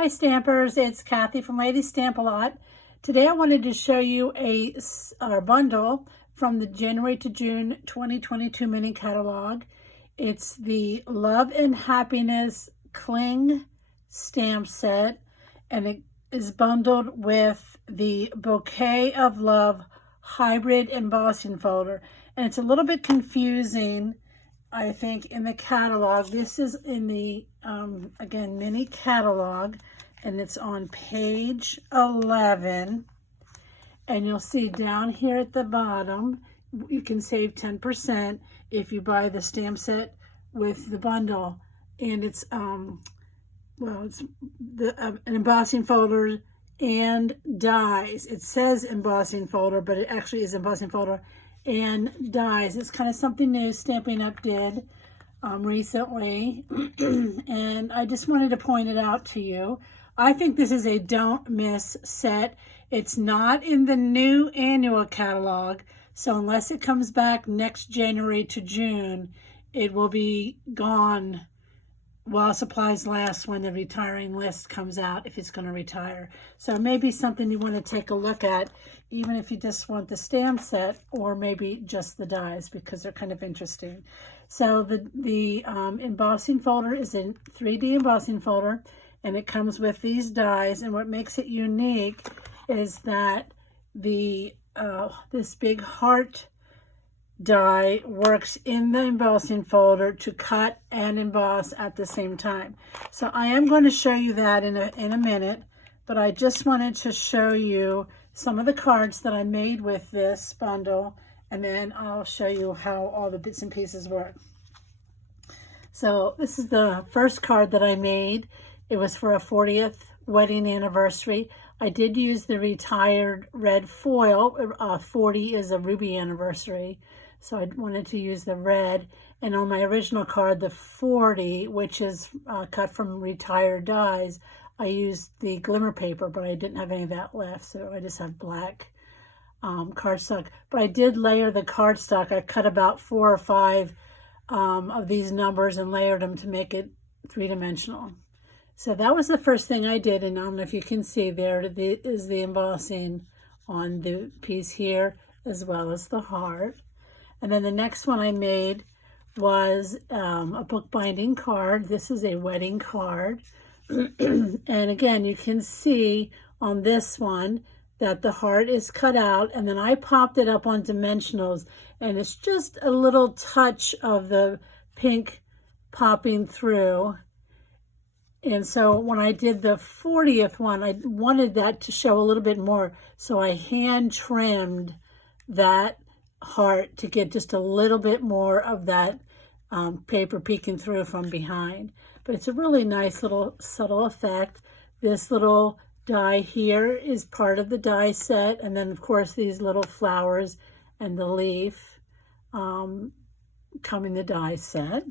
Hi Stampers, it's Kathy from Lady Stamp-A-Lot. Today I wanted to show you a bundle from the January to June 2022 mini catalog. It's the Love and Happiness Cling stamp set, and it is bundled with the Bouquet of Love hybrid embossing folder. And it's a little bit confusing, I think, in the catalog. This is in the, again, mini catalog, and it's on page 11. And you'll see down here at the bottom, you can save 10% if you buy the stamp set with the bundle. And it's, it's an embossing folder and dies. It says embossing folder, but it actually is embossing folder and dies. It's kind of something new Stampin' Up! Did recently, and I just wanted to point it out to you. I think this is a don't miss set. It's not in the new annual catalog, so unless it comes back next January to June, it will be gone while supplies last when the retiring list comes out, if it's going to retire. So maybe something you want to take a look at, even if you just want the stamp set, or maybe just the dies, because they're kind of interesting. So the embossing folder is a 3D embossing folder, and it comes with these dies. And what makes it unique is that the this big heart die works in the embossing folder to cut and emboss at the same time. So I am going to show you that in a minute, but I just wanted to show you some of the cards that I made with this bundle, and then I'll show you how all the bits and pieces work. So this is the first card that I made. It was for a 40th wedding anniversary. I did use the retired red foil. 40 is a ruby anniversary, so I wanted to use the red. And on my original card, the 40, which is cut from retired dies, I used the glimmer paper, but I didn't have any of that left, so I just have black cardstock. But I did layer the cardstock. I cut about 4 or 5 of these numbers and layered them to make it 3-dimensional. So that was the first thing I did, and I don't know if you can see there is the embossing on the piece here, as well as the heart. And then the next one I made was a bookbinding card. This is a wedding card. And again, you can see on this one that the heart is cut out, and then I popped it up on dimensionals, and it's just a little touch of the pink popping through. And so when I did the 40th one, I wanted that to show a little bit more, so I hand trimmed that heart to get just a little bit more of that paper peeking through from behind. But it's a really nice little subtle effect. This little die here is part of the die set, and then of course these little flowers and the leaf come in the die set.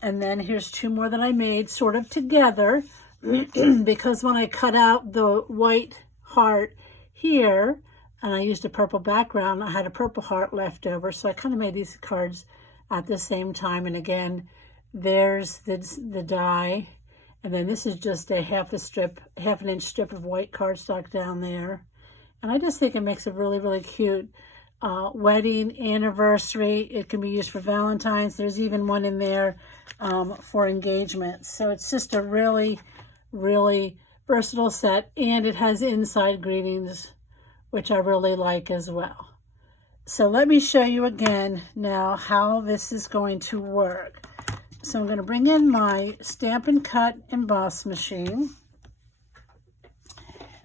And then here's 2 more that I made sort of together because when I cut out the white heart here and I used a purple background, I had a purple heart left over, so I kind of made these cards at the same time. And again, there's the die, and then this is just a half an inch strip of white cardstock down there. And I just think it makes a really, really cute wedding anniversary. It can be used for Valentine's. There's even one in there for engagement. So it's just a really, really versatile set, and it has inside greetings, which I really like as well. So let me show you again now how this is going to work. So I'm going to bring in my Stampin' Cut emboss machine.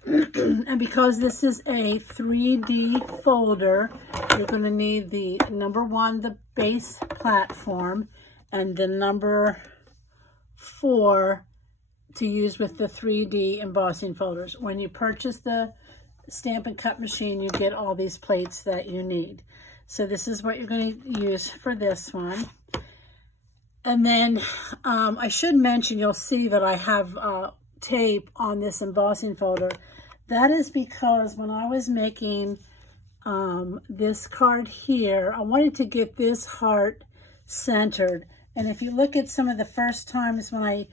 And because this is a 3D folder, you're going to need the number 1, the base platform, and the number 4 to use with the 3D embossing folders. When you purchase the Stampin' Cut machine, you get all these plates that you need. So this is what you're going to use for this one. And then I should mention, you'll see that I have tape on this embossing folder. That is because when I was making this card here, I wanted to get this heart centered. And if you look at some of the first times when I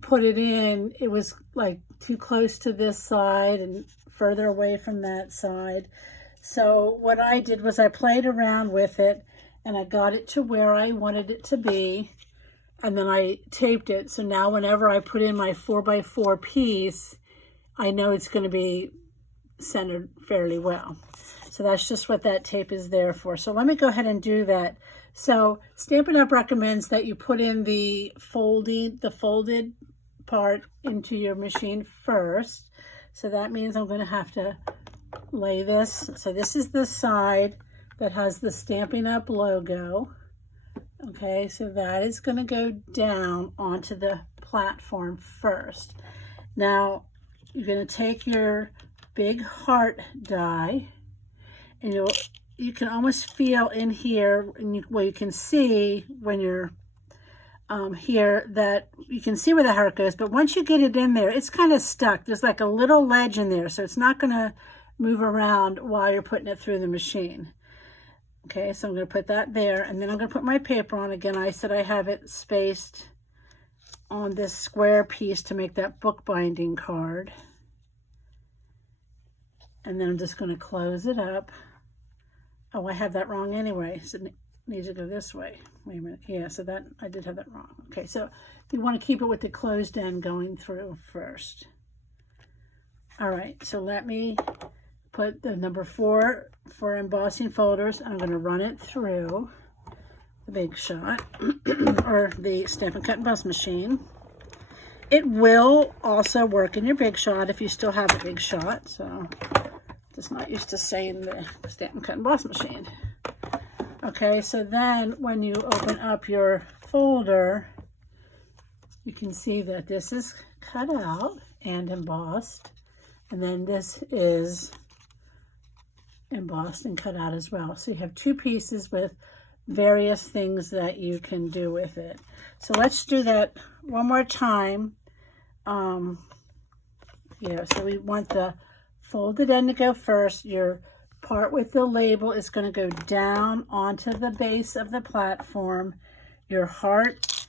put it in, it was like too close to this side and further away from that side. So what I did was I played around with it and I got it to where I wanted it to be, and then I taped it. So now whenever I put in my 4x4 piece, I know it's going to be centered fairly well. So that's just what that tape is there for. So let me go ahead and do that. So Stampin' Up! Recommends that you put in the folded part into your machine first. So that means I'm going to have to lay this. So this is the side that has the Stampin' Up! Logo. Okay, so that is going to go down onto the platform first. Now you're going to take your big heart die, and you can almost feel in here, and you can see when you're here that you can see where the heart goes, but once you get it in there, it's kind of stuck. There's like a little ledge in there, so it's not going to move around while you're putting it through the machine. Okay, so I'm going to put that there, and then I'm going to put my paper on. Again, I said I have it spaced on this square piece to make that bookbinding card. And then I'm just going to close it up. Oh, I have that wrong anyway. So it needs to go this way. Wait a minute. Yeah, so that I did have that wrong. Okay, so you want to keep it with the closed end going through first. All right, so let me put the number 4 for embossing folders. I'm going to run it through the Big Shot or the Stampin' Cut Emboss machine. It will also work in your Big Shot if you still have a Big Shot. So just not used to saying the Stampin' Cut Emboss machine. Okay, so then when you open up your folder, you can see that this is cut out and embossed, and then this is embossed and cut out as well. So you have 2 pieces with various things that you can do with it. So let's do that one more time. Yeah, so we want the folded end to go first. Your part with the label is going to go down onto the base of the platform. Your heart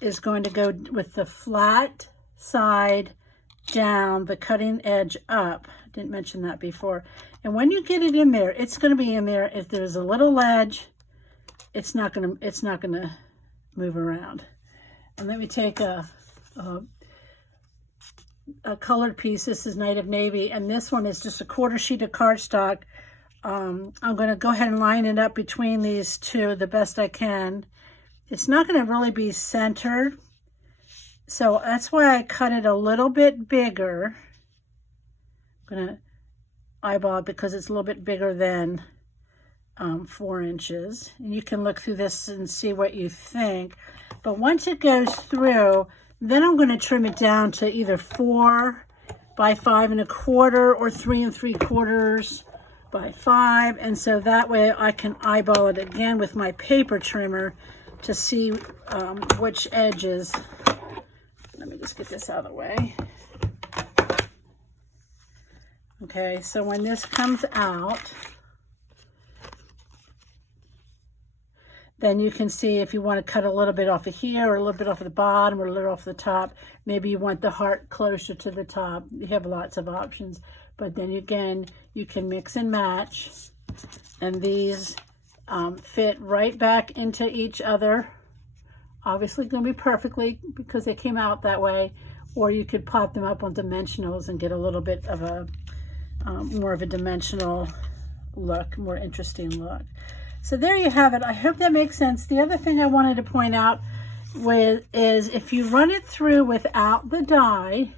is going to go with the flat side down, the cutting edge up. I didn't mention that before. And when you get it in there, it's going to be in there. If there's a little ledge, it's not going to move around. And let me take a colored piece. This is Night of Navy, and this one is just a 1/4 sheet of cardstock. I'm going to go ahead and line it up between these two the best I can. It's not going to really be centered, so that's why I cut it a little bit bigger. I'm going to eyeball it because it's a little bit bigger than 4 inches. And you can look through this and see what you think. But once it goes through, then I'm going to trim it down to either 4 by 5 1/4 or 3 3/4 by 5. And so that way I can eyeball it again with my paper trimmer to see which edges. Let me just get this out of the way. Okay, so when this comes out, then you can see if you want to cut a little bit off of here, or a little bit off of the bottom, or a little off the top. Maybe you want the heart closer to the top. You have lots of options. But then again, you can mix and match. And these fit right back into each other. Obviously going to be perfectly because they came out that way. Or you could pop them up on dimensionals and get a little bit of a more of a dimensional look, more interesting look. So there you have it. I hope that makes sense. The other thing I wanted to point out is if you run it through without the die,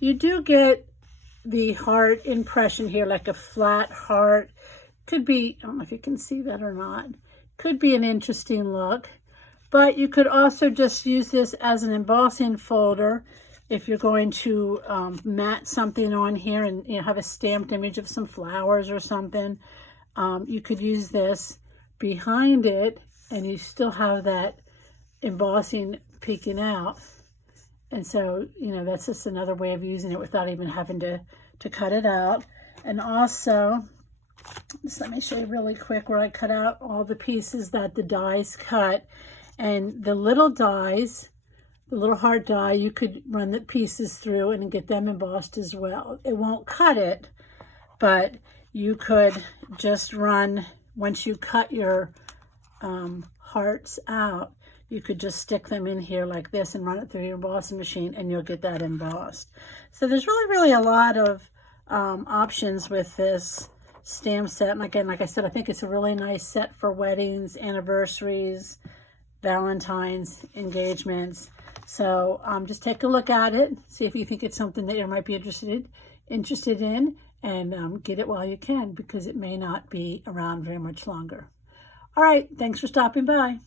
you do get the heart impression here, like a flat heart. Could be, I don't know if you can see that or not, could be an interesting look. But you could also just use this as an embossing folder if you're going to mat something on here and have a stamped image of some flowers or something. You could use this behind it and you still have that embossing peeking out. And so, that's just another way of using it without even having to cut it out. And also, just let me show you really quick where I cut out all the pieces that the dies cut. And the little dies the little heart die, you could run the pieces through and get them embossed as well. It won't cut it, but you could just run, once you cut your hearts out, you could just stick them in here like this and run it through your embossing machine and you'll get that embossed. So there's really a lot of options with this stamp set. And again, like I said, I think it's a really nice set for weddings, anniversaries, Valentine's, engagements. So just take a look at it, see if you think it's something that you might be interested in, and get it while you can, because it may not be around very much longer. All right, thanks for stopping by.